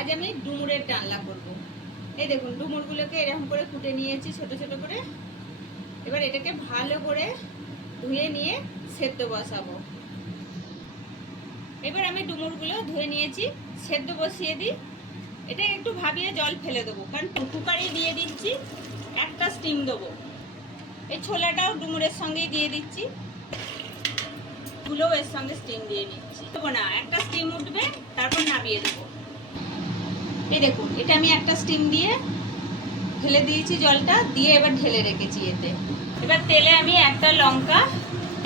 আজ আমি ডুমুরের ডালনা করব। এই দেখুন, ডুমুরগুলোকে এরকম করে কুটে নিয়েছি, ছোট ছোট করে। এবার এটাকে ভালো করে ধুয়ে নিয়ে সেদ্ধ বসাবো। এবার আমি ডুমুরগুলো ধুয়ে নিয়েছি, সেদ্ধ বসিয়ে দিই। এটা একটু ভাবিয়ে জল ফেলে দেবো, কারণ কুকারে দিয়ে দিচ্ছি, একটা স্টিম দেবো। এই ছোলাটাও ডুমুরের সঙ্গেই দিয়ে দিচ্ছি। গুলোও এর সঙ্গে স্টিম দিয়ে নিচ্ছি। দেবো না, একটা স্টিম উঠবে, তারপর নামিয়ে দেবো। এই দেখুন, এটা আমি একটা স্টিম দিয়ে ঢেলে দিয়েছি জলটা, দিয়ে এবার ঢেলে রেখেছি এতে। এবার তেলে আমি একটা লঙ্কা,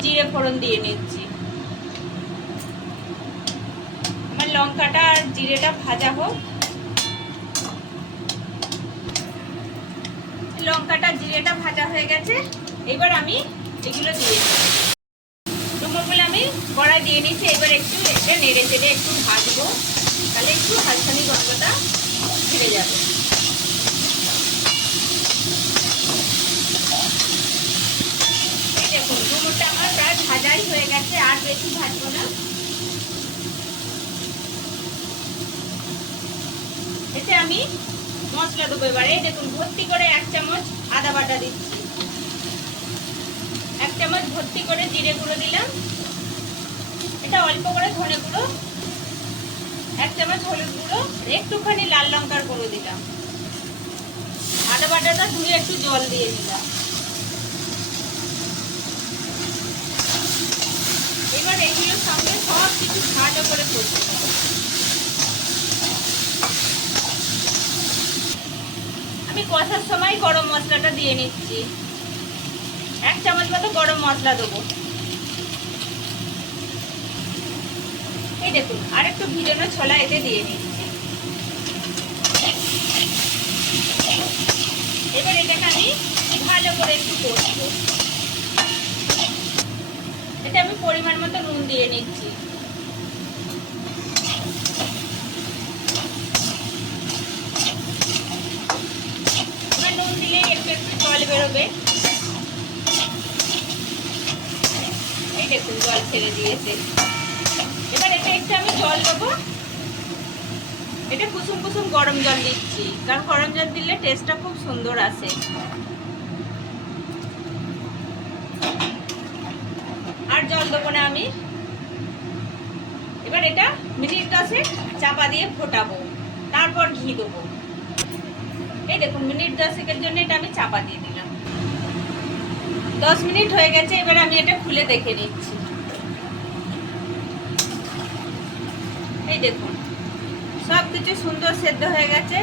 জিরে ফোড়ন দিয়ে নিচ্ছি। আমার লঙ্কাটা আর জিরেটা ভাজা হোক। লঙ্কাটা, জিরেটা ভাজা হয়ে গেছে। এবার আমি এগুলো দিয়ে আমি কড়াই দিয়ে নিচ্ছি এবার একটু এটা নেড়ে চেড়ে একটু ভাজবো। তাহলে একটু হালখানি গন্ধটা ছেড়ে যাবে। দেখুন আমার প্রায় ভাজাই হয়ে গেছে, আর বেশি ভাজবো না। এতে আমি মশলা দেবো এবার। দেখুন, ভর্তি করে এক চামচ আদা বাটা দিচ্ছি। এক চামচ ভর্তি করে জিরে গুঁড়ো দিলাম। অল্প করে ধনে গুঁড়ো, এক চামচ হলুদ গুঁড়ো একটুখানি লাল লঙ্কার গুঁড়ো দিলাম। আদা বাটাটা ধুয়ে একটু জল দিয়ে দিলাম। এবার এইগুলোর সঙ্গে সব কিছু ভালো করে করতে আমি কষার সময় গরম মশলাটা দিয়ে নিচ্ছি। এক চামচ মতো গরম মশলা দেবো। এই দেখুন আর একটু ভিজানো ছোলা এতে দিয়ে নিচ্ছি এবার এটাকে আমি ভালো করে একটু কষবো। এটা আমি পরিমাণ মতো নুন দিয়ে নিচ্ছি। নুন দিলে একটু একটু জল বেরোবে। এই দেখুন, জল ছেড়ে দিয়েছে। একটু আমি জল দেবো। এটা কুসুম কুসুম গরম জল দিচ্ছি, কারণ গরম জল দিলে টেস্টটা খুব সুন্দর আসে। আর জল দেবো না আমি। এবার এটা মিনিট দশে চাপা দিয়ে ফোটাবো, তারপর ঘি দেবো। এই দেখুন, মিনিট দশেকের জন্য এটা আমি চাপা দিয়ে দিলাম। দশ মিনিট হয়ে গেছে, এবার আমি এটা খুলে দেখে নিচ্ছি। এই দেখুন, সব কিছু সুন্দর সেদ্ধ হয়ে গেছে।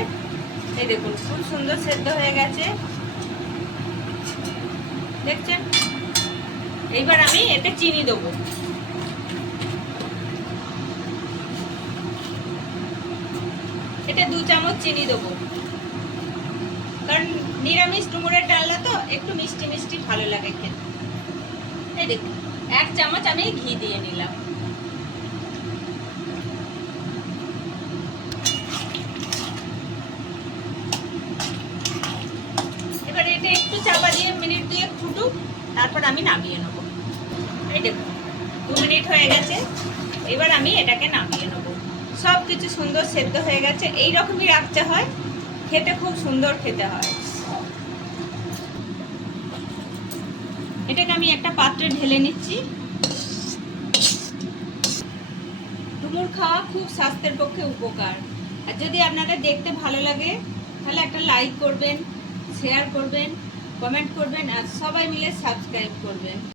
এই দেখুন, খুব সুন্দর সেদ্ধ হয়ে গেছে। দেখছেন? এইবার আমি এতে চিনি দেবো। এটা দু চামচ চিনি দেবো। কারণ নিরামিষ ডুমুরের ডালনা তো একটু মিষ্টি মিষ্টি ভালো লাগে খেতে। এই দেখুন, এক চামচ আমি ঘি দিয়ে নিলাম এবার এটা একটু চাপা দিয়ে মিনিট দিয়ে ফুটুক তারপর আমি নামিয়ে নেব। এই দেখুন, দু মিনিট হয়ে গেছে, এবার আমি এটাকে নামিয়ে নেব। সব কিছু সুন্দর সেদ্ধ হয়ে গেছে এই রকমই রাখতে হয়, খেতে খুব সুন্দর খেতে হয়। এটাকে আমি একটা পাত্রে ঢেলে নিচ্ছি। ডুমুর খাওয়া খুব স্বাস্থ্যের পক্ষে উপকার। আর যদি আপনাদের দেখতে ভালো লাগে, তাহলে একটা লাইক করবেন শেয়ার করবেন। কমেন্ট করবেন আর সবাই মিলে সাবস্ক্রাইব করবেন।